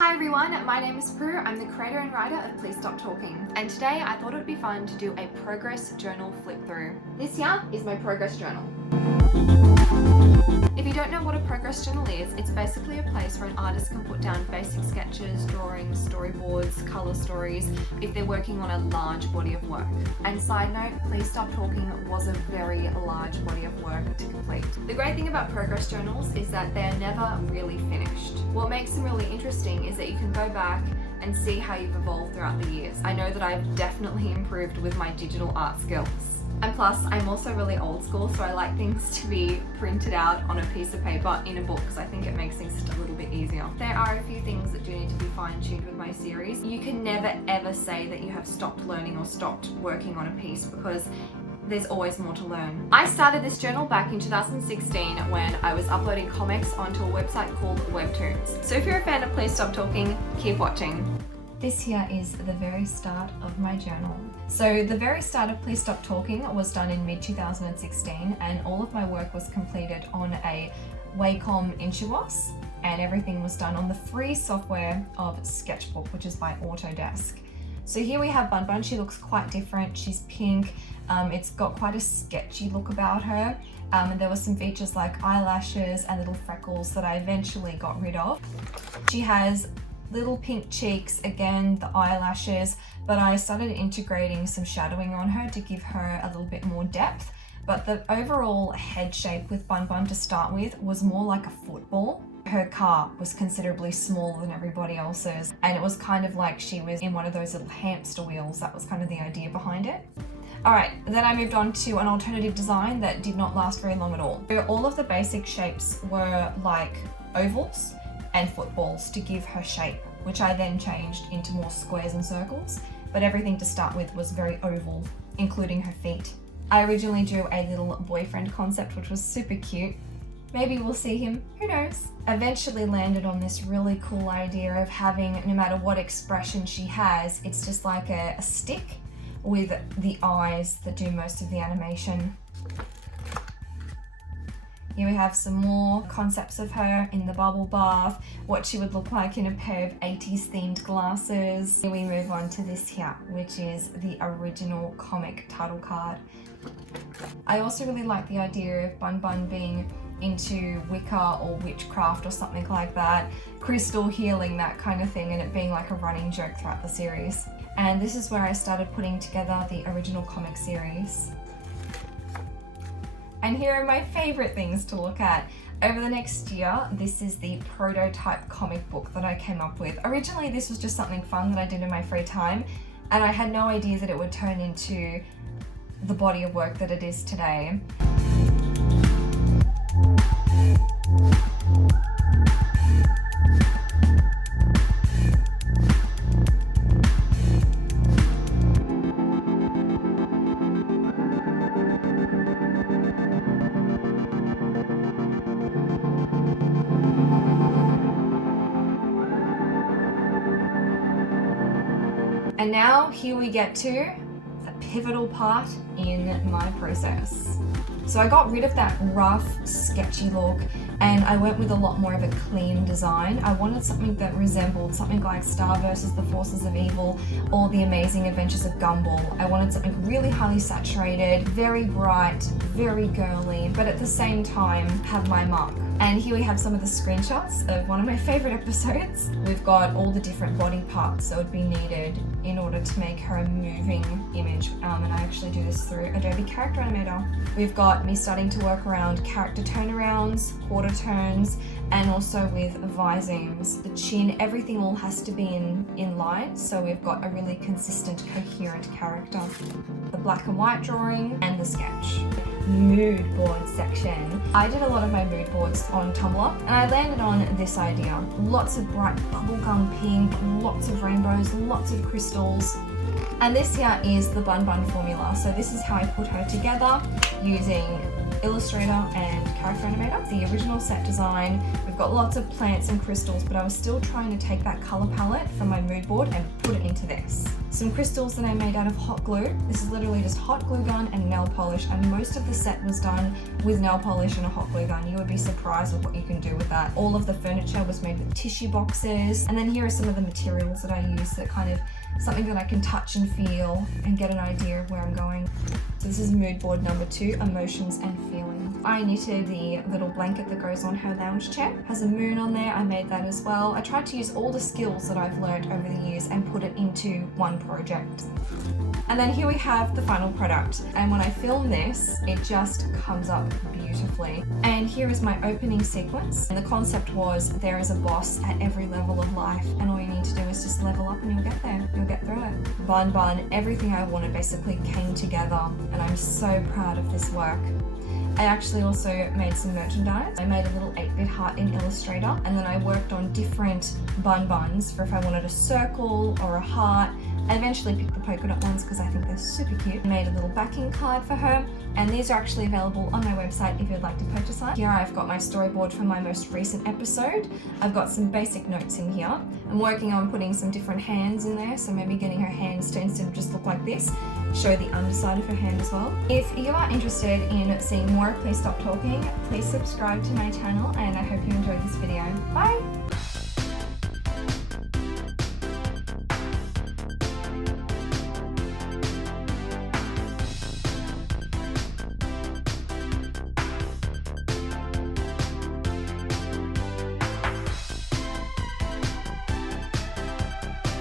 Hi everyone, my name is Prue. I'm the creator and writer of Please Stop Talking. And today I thought it would be fun to do a progress journal flip through. This here is my progress journal. If you don't know what a progress journal is, it's basically a place where an artist can put down basic sketches, drawings, storyboards, colour stories, if they're working on a large body of work. And side note, Please Stop Talking was a very large body of work to complete. The great thing about progress journals is that they're never really finished. What makes them really interesting is that you can go back and see how you've evolved throughout the years. I know that I've definitely improved with my digital art skills. And plus, I'm also really old school, so I like things to be printed out on a piece of paper in a book because I think it makes things just a little bit easier. There are a few things that do need to be fine-tuned with my series. You can never ever say that you have stopped learning or stopped working on a piece because there's always more to learn. I started this journal back in 2016 when I was uploading comics onto a website called Webtoons. So if you're a fan of Please Stop Talking, keep watching. This here is the very start of my journal. So the very start of Please Stop Talking was done in mid-2016 and all of my work was completed on a Wacom Intuos and everything was done on the free software of Sketchbook, which is by Autodesk. So here we have Bun Bun. She looks quite different. She's pink. It's got quite a sketchy look about her. And there were some features like eyelashes and little freckles that I eventually got rid of. She has little pink cheeks, again, the eyelashes, but I started integrating some shadowing on her to give her a little bit more depth. But the overall head shape with Bun Bun to start with was more like a football. Her car was considerably smaller than everybody else's, and it was kind of like she was in one of those little hamster wheels. That was kind of the idea behind it. Alright, then I moved on to an alternative design that did not last very long at all. So all of the basic shapes were like ovals and footballs to give her shape, which I then changed into more squares and circles, but everything to start with was very oval, including her feet. I originally drew a little boyfriend concept, which was super cute. Maybe we'll see him, who knows? Eventually landed on this really cool idea of having, no matter what expression she has, it's just like a stick with the eyes that do most of the animation. Here we have some more concepts of her in the bubble bath, what she would look like in a pair of 80s themed glasses. Here we move on to this here, which is the original comic title card. I also really like the idea of Bun Bun being into Wicca or witchcraft or something like that, crystal healing, that kind of thing, and it being like a running joke throughout the series. And this is where I started putting together the original comic series. And here are my favorite things to look at. Over the next year, this is the prototype comic book that I came up with. Originally, this was just something fun that I did in my free time, and I had no idea that it would turn into the body of work that it is today. And now here we get to the pivotal part in my process. So I got rid of that rough, sketchy look and I went with a lot more of a clean design. I wanted something that resembled something like Star vs. the Forces of Evil or The Amazing Adventures of Gumball. I wanted something really highly saturated, very bright, very girly, but at the same time have my mark. And here we have some of the screenshots of one of my favorite episodes. We've got all the different body parts that would be needed in order to make her a moving image. And I actually do this through Adobe Character Animator. We've got me starting to work around character turnarounds, quarter turns, and also with vi-zooms. The chin, everything all has to be in line, so we've got a really consistent, coherent character. The black and white drawing and the sketch. Mood board section. I did a lot of my mood boards on Tumblr and I landed on this idea. Lots of bright bubblegum pink, lots of rainbows, lots of crystals. And this here is the Bun Bun formula. So this is how I put her together using Illustrator and Character Animator. The original set design, we've got lots of plants and crystals, but I was still trying to take that color palette from my mood board and put it into this. Some crystals that I made out of hot glue. This is literally just hot glue gun and nail polish, and most of the set was done with nail polish and a hot glue gun. You would be surprised with what you can do with that. All of the furniture was made with tissue boxes. And then here are some of the materials that I use that kind of something that I can touch and feel and get an idea of where I'm going. So this is mood board number 2, emotions and feelings. I knitted the little blanket that goes on her lounge chair. Has a moon on there, I made that as well. I tried to use all the skills that I've learned over the years and put it into one project. And then here we have the final product. And when I film this, it just comes up beautifully. And here is my opening sequence. And the concept was there is a boss at every level of life, and all you need to do is just level up and you'll get there. You'll get through it. Bun, everything I wanted basically came together, and I'm so proud of this work. I actually also made some merchandise. I made a little 8-bit heart in Illustrator, and then I worked on different buns for if I wanted a circle or a heart. I eventually picked the polka dot ones because I think they're super cute. I made a little backing card for her, and these are actually available on my website if you'd like to purchase one. Here I've got my storyboard for my most recent episode. I've got some basic notes in here. I'm working on putting some different hands in there, so maybe getting her hands to, instead of just look like this, show the underside of her hand as well. If you are interested in seeing more Please Stop Talking, please subscribe to my channel, and I hope you enjoyed this video. Bye!